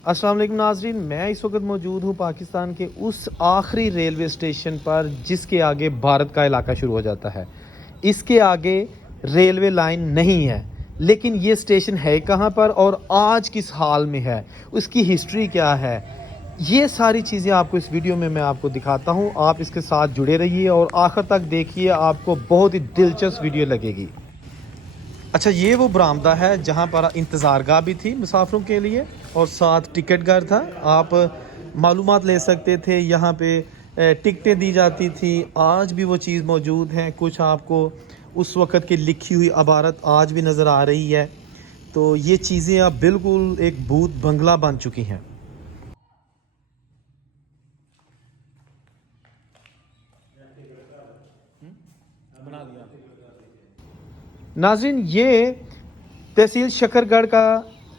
अस्सलाम वालेकुम नाज़रीन, मैं इस वक्त मौजूद हूँ पाकिस्तान के उस आखिरी रेलवे स्टेशन पर जिसके आगे भारत का इलाका शुरू हो जाता है। इसके आगे रेलवे लाइन नहीं है, लेकिन ये स्टेशन है कहाँ पर और आज किस हाल में है, उसकी हिस्ट्री क्या है, ये सारी चीज़ें आपको इस वीडियो में मैं आपको दिखाता हूँ। आप इसके साथ जुड़े रहिए और आखिर तक देखिए, आपको बहुत ही दिलचस्प वीडियो लगेगी। अच्छा, ये वो बरामदा है जहाँ पर इंतज़ारगाह भी थी मुसाफिरों के लिए और साथ टिकट घर था। आप मालूमात ले सकते थे, यहाँ पे टिकटें दी जाती थी। आज भी वो चीज़ मौजूद है। कुछ आपको उस वक़्त की लिखी हुई इबारत आज भी नज़र आ रही है। तो ये चीज़ें अब बिल्कुल एक भूत बंगला बन चुकी हैं। नाज़रीन, ये तहसील शकरगढ़ का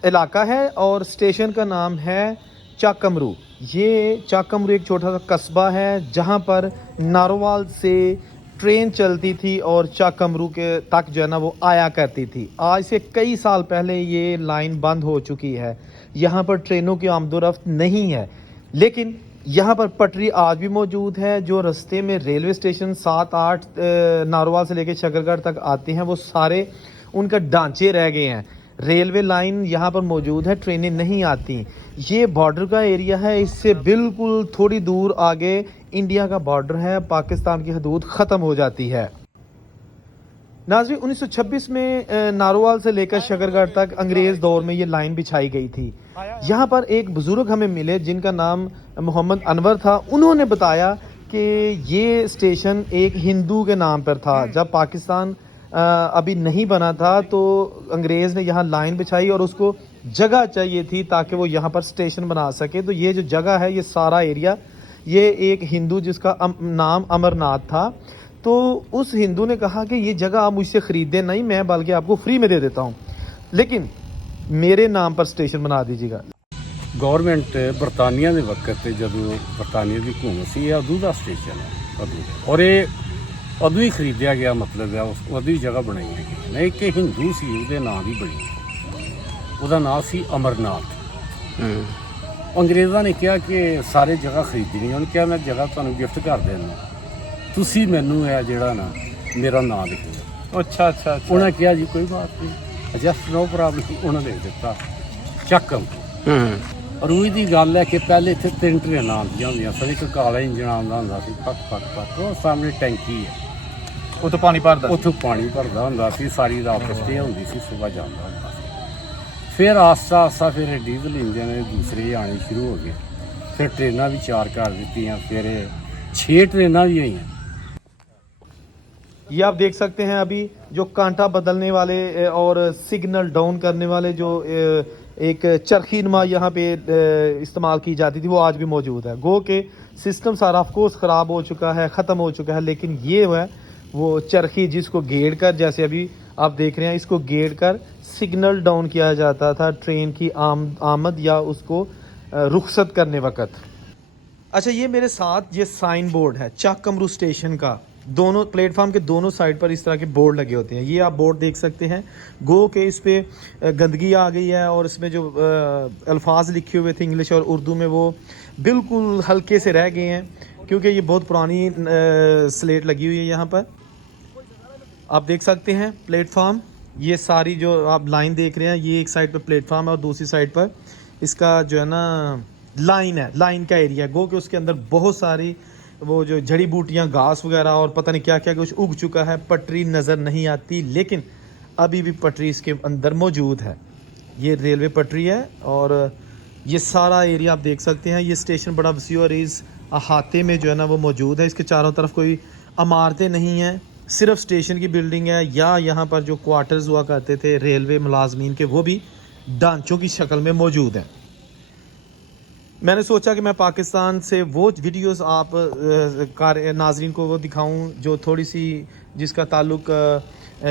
इलाका है और स्टेशन का नाम है चाकमरू। ये चाकमरू एक छोटा सा कस्बा है जहाँ पर नारोवाल से ट्रेन चलती थी और चाकमरू के तक जो है ना वो आया करती थी। आज से कई साल पहले ये लाइन बंद हो चुकी है। यहाँ पर ट्रेनों की आमदोरफ्त नहीं है, लेकिन यहाँ पर पटरी आज भी मौजूद है। जो रास्ते में रेलवे स्टेशन 7-8 नारोवाल से लेकर शकरगढ़ तक आते हैं, वो सारे उनका ढांचे रह गए हैं। रेलवे लाइन यहाँ पर मौजूद है, ट्रेनें नहीं आती। ये बॉर्डर का एरिया है, इससे बिल्कुल थोड़ी दूर आगे इंडिया का बॉर्डर है, पाकिस्तान की हदूद ख़त्म हो जाती है। नाज़रीन, 1926 में नारोवाल से लेकर शकरगढ़ तक अंग्रेज़ दौर में ये लाइन बिछाई गई थी। यहाँ पर एक बुज़ुर्ग हमें मिले जिनका नाम मोहम्मद अनवर था। उन्होंने बताया कि ये स्टेशन एक हिंदू के नाम पर था। जब पाकिस्तान अभी नहीं बना था तो अंग्रेज़ ने यहाँ लाइन बिछाई और उसको जगह चाहिए थी ताकि वो यहाँ पर स्टेशन बना सके। तो ये जो जगह है, ये सारा एरिया, ये एक हिंदू जिसका नाम अमरनाथ था, तो उस हिंदू ने कहा कि ये जगह आप मुझसे ख़रीदे नहीं, मैं बल्कि आपको फ्री में दे देता हूँ, लेकिन मेरे नाम पर स्टेशन बना दीजिएगा। गवर्नमेंट बरतानिया के वक्त जदों बरतानिया की हुकूमत सी, ये अदू का स्टेशन है अदू, और ये अदू ही खरीदया गया, मतलब है उस अदू ही जगह बनाई गई। नहीं कि हिंदू सी उसदे नाम ही बनी, उसका नाम सी अमरनाथ। अंग्रेज़ों ने कहा कि सारे जगह खरीदनी, उन्होंने कहा मैं जगह तुहानूं गिफ्ट कर देना, तुसी मैनू है जिहड़ा ना मेरा नाम लिखो। अच्छा अच्छा, उन्होंने कहा जी कोई बात नहीं, जस्ट नो प्रॉब्लम। उन्होंने लिख दिता चक्कम। और वही की गल है कि पहले इतने 3 ट्रेनां आਉਂਦੀਆਂ ਹੁੰਦੀਆਂ ਸਨ। एक काला इंजन आਉਂਦਾ ਹੁੰਦਾ ਸੀ, पक पक पक, ਉਹ सामने टैंकी है, ਉੱਥੋਂ ਪਾਣੀ ਭਰਦਾ, ਉੱਥੋਂ ਪਾਣੀ ਭਰਦਾ ਹੁੰਦਾ ਸੀ, ਸਾਰੀ ਰਾਤ ਸਟੇ ਹੁੰਦੀ ਸੀ, ਸਵੇਰ ਜਾਂਦਾ ਹੁੰਦਾ ਸੀ। ਫਿਰ ਆਸਤਾ ਆਸਤਾ ਫਿਰ ਡੀਜ਼ਲ ਇੰਜਨ ਦੂਸਰੇ ਆਣੇ ਸ਼ੁਰੂ ਹੋ ਗਏ, ਫਿਰ ਟ੍ਰੇਨਾਂ ਵੀ 4 ਕਰ ਦਿੱਤੀਆਂ, ਫਿਰ 6 ट्रेनां भी आईਆਂ। ये आप देख सकते हैं अभी जो कांटा बदलने वाले और सिग्नल डाउन करने वाले जो एक चरखी नुमा यहाँ पे इस्तेमाल की जाती थी, वो आज भी मौजूद है। गो के सिस्टम सारा ऑफ कोर्स ख़राब हो चुका है, ख़त्म हो चुका है, लेकिन ये है वो चरखी जिसको गेड़ कर, जैसे अभी आप देख रहे हैं, इसको गेड़ कर सिग्नल डाउन किया जाता था ट्रेन की आमद या उसको रुखसत करने वक्त। अच्छा, ये मेरे साथ ये साइन बोर्ड है चाकमरू स्टेशन का। दोनों प्लेटफार्म के दोनों साइड पर इस तरह के बोर्ड लगे होते हैं। ये आप बोर्ड देख सकते हैं। गो के इस पे गंदगी आ गई है और इसमें जो अल्फाज लिखे हुए थे इंग्लिश और उर्दू में, वो बिल्कुल हल्के से रह गए हैं क्योंकि ये बहुत पुरानी स्लेट लगी हुई है। यहाँ पर आप देख सकते हैं प्लेटफार्म, ये सारी जो आप लाइन देख रहे हैं, ये एक साइड पर प्लेटफार्म है और दूसरी साइड पर इसका जो है ना लाइन है, लाइन का एरिया। गो के उसके अंदर बहुत सारी वो जो जड़ी बूटियाँ, घास वगैरह और पता नहीं क्या क्या कुछ उग चुका है। पटरी नज़र नहीं आती, लेकिन अभी भी पटरी इसके अंदर मौजूद है। ये रेलवे पटरी है और ये सारा एरिया आप देख सकते हैं। ये स्टेशन बड़ा वसी और इस अहाते में जो है ना वो मौजूद है। इसके चारों तरफ कोई इमारतें नहीं हैं, सिर्फ स्टेशन की बिल्डिंग है, या यहाँ पर जो क्वार्टर्स हुआ करते थे रेलवे मुलाजमीन के, वो भी ढांचों की शक्ल में मौजूद हैं। मैंने सोचा कि मैं पाकिस्तान से वो वीडियोस आप नाजरीन को वो दिखाऊं जो थोड़ी सी जिसका ताल्लुक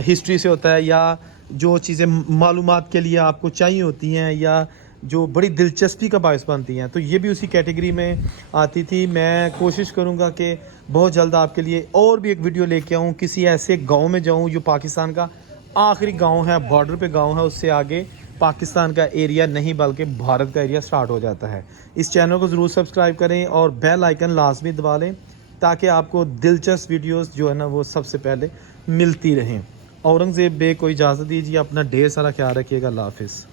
हिस्ट्री से होता है, या जो चीज़ें मालूमात के लिए आपको चाहिए होती हैं, या जो बड़ी दिलचस्पी का बायस बनती हैं। तो ये भी उसी कैटेगरी में आती थी। मैं कोशिश करूँगा कि बहुत जल्द आपके लिए और भी एक वीडियो लेके आऊँ, किसी ऐसे गाँव में जाऊँ जो पाकिस्तान का आखिरी गाँव है, बॉर्डर पे गाँव है, उससे आगे پاکستان کا ایریا نہیں بلکہ بھارت کا ایریا سٹارٹ ہو جاتا ہے. اس چینل کو ضرور سبسکرائب کریں اور بیل آئیکن لازمی دبا لیں تاکہ آپ کو دلچسپ ویڈیوز جو ہے نا وہ سب سے پہلے ملتی رہیں. اورنگزیب بے کو اجازت دیجیے. اپنا ڈھیر سارا خیال رکھیے گا. اللہ حافظ.